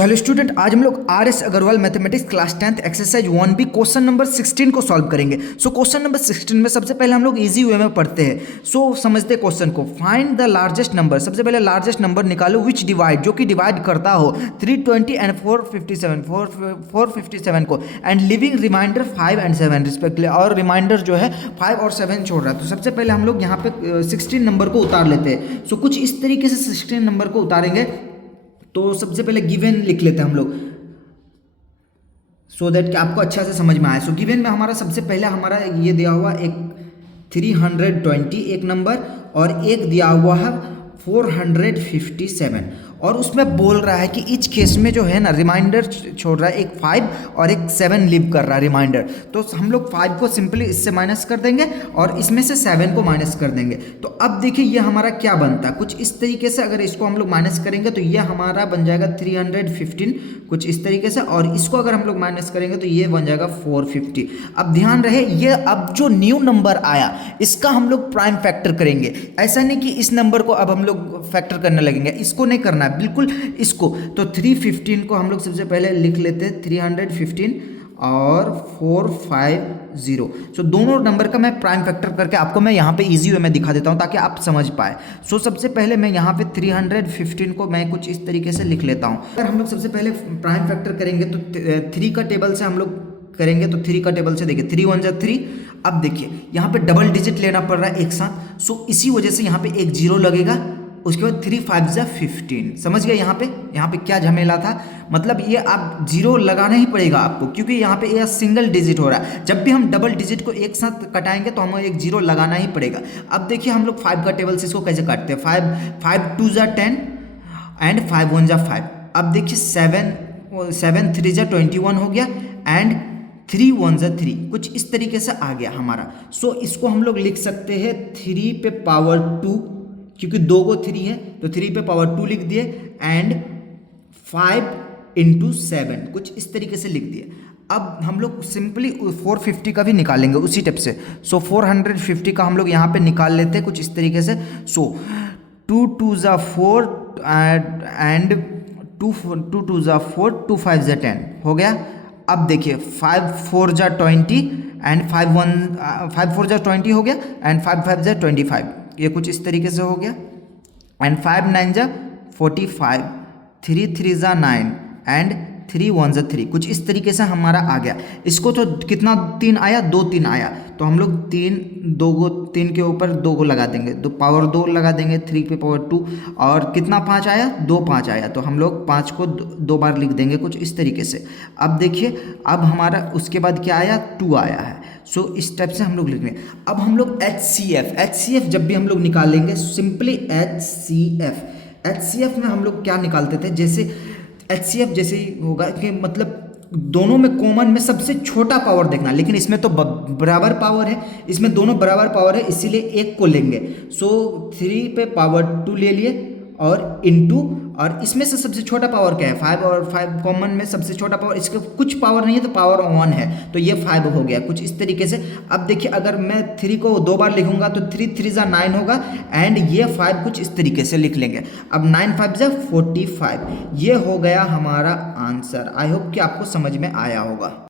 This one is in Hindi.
हेलो स्टूडेंट, आज हम लोग R S. Agarwal mathematics class 10th exercise 1B question number 16 को सॉल्व करेंगे। क्वेश्चन नंबर 16 में सबसे पहले हम लोग इजी वे में पढ़ते हैं। समझते हैं क्वेश्चन को। Find the largest number. सबसे पहले लार्जेस्ट नंबर निकालो विच डिवाइड, जो कि डिवाइड करता हो 320 एंड 457 को, and leaving remainder 5 and 7 respectively, और रिमाइंडर जो है 5 और 7 छोड़ रहा है। तो सबसे पहले हम लोग यहाँ पे 16 नंबर को उतार लेते हैं। कुछ इस तरीके से 16 नंबर को उतारेंगे। तो सबसे पहले गिवन लिख लेते हैं हम लोग, सो दैट कि आपको अच्छा से समझ में आए। गिवन में हमारा सबसे पहले हमारा ये दिया हुआ एक 320 एक नंबर, और एक दिया हुआ है 457, और उसमें बोल रहा है कि इच केस में जो है ना रिमाइंडर छोड़ रहा है, एक 5 और एक 7 लिव कर रहा है रिमाइंडर। तो हम लोग 5 को सिंपली इससे माइनस कर देंगे और इसमें से 7 को माइनस कर देंगे। तो अब देखिए ये हमारा क्या बनता है, कुछ इस तरीके से। अगर इसको हम लोग माइनस करेंगे तो ये हमारा बन जाएगा 315 कुछ इस तरीके से, और इसको अगर हम लोग माइनस करेंगे तो ये बन जाएगा 450। अब ध्यान रहे, ये अब जो न्यू नंबर आया इसका हम लोग प्राइम फैक्टर करेंगे। ऐसा नहीं कि इस नंबर को अब हम लोग फैक्टर करने लगेंगे, इसको नहीं करना है बिल्कुल इसको। तो 315 को हम लोग सबसे पहले लिख लेते हैं 315 और 450। दोनों नंबर का मैं प्राइम फैक्टर करके आपको मैं यहाँ पे इजी वे में दिखा देता हूँ ताकि आप समझ पाए। सबसे पहले मैं यहाँ पे 315 को मैं कुछ इस तरीके से लिख लेता हूँ। अगर हम लोग सबसे पहले प्राइम फैक्टर करेंगे तो 3 का टेबल से हम लोग करेंगे। तो 3 का टेबल से देखिए 3 1 जा 3। अब देखिए यहाँ पे डबल डिजिट लेना पड़ रहा है एक साथ, इसी वजह से यहाँ पे एक जीरो लगेगा। उसके बाद 3 5 जा 15। समझ गए यहाँ पे क्या झमेला था। मतलब ये आप जीरो लगाना ही पड़ेगा आपको, क्योंकि यहाँ पे यह सिंगल डिजिट हो रहा है। जब भी हम डबल डिजिट को एक साथ कटाएंगे तो हमें एक जीरो लगाना ही पड़ेगा। अब देखिए हम लोग 5 का टेबल से इसको कैसे काटते हैं। 5 2 जा 10 एंड 5 1 जा 5। अब देखिए 7 3 जा 21 हो गया, एंड 3 1 जा 3 कुछ इस तरीके से आ गया हमारा। इसको हम लोग लिख सकते हैं 3 पे पावर 2, क्योंकि 2 को 3 है तो 3 पे पावर 2 लिख दिए, एंड 5 इंटू 7 कुछ इस तरीके से लिख दिए। अब हम लोग सिंपली 450 का भी निकालेंगे उसी टिप से। 450 का हम लोग यहाँ पे निकाल लेते हैं कुछ इस तरीके से। 2 2 जा 4 एंड 2 2 जा 4 2 5 जा 10 हो गया। अब देखिए 5 4 जा 20 एंड 5 4 जा 20 हो गया, एंड 5 5 जा 25 ये कुछ इस तरीके से हो गया, एंड 5 9 जा 45, 3 3 जा 9 एंड 3 1 जा 3 कुछ इस तरीके से हमारा आ गया। इसको तो कितना 3 आया, 2 3 आया, तो हम लोग 3 के ऊपर 2 को लगा देंगे, तो पावर 2 लगा देंगे 3 पे पावर 2, और कितना 5 आया, 2 5 आया, तो हम लोग 5 को 2 बार लिख देंगे कुछ इस तरीके से। अब देखिए अब हमारा उसके बाद क्या आया, 2 आया है। इस टाइप से हम लोग लिख लेंगे। अब हम लोग HCF जब भी हम लोग निकालेंगे सिंपली HCF में हम लोग क्या निकालते थे, जैसे HCF जैसे ही होगा कि मतलब दोनों में कॉमन में सबसे छोटा पावर देखना, लेकिन इसमें तो बराबर पावर है, इसमें दोनों बराबर पावर है, इसीलिए एक को लेंगे। 3 पे पावर 2 ले लिए और इनटू, और इसमें से सबसे छोटा पावर क्या है, 5, और 5 कॉमन में सबसे छोटा पावर, इसका कुछ पावर नहीं है तो पावर 1 है, तो ये 5 हो गया कुछ इस तरीके से। अब देखिए अगर मैं 3 को 2 बार लिखूंगा तो 3 3 जा 9 होगा, एंड ये 5 कुछ इस तरीके से लिख लेंगे। अब 9 5 जा 45, ये हो गया हमारा आंसर। आई होप कि आपको समझ में आया होगा।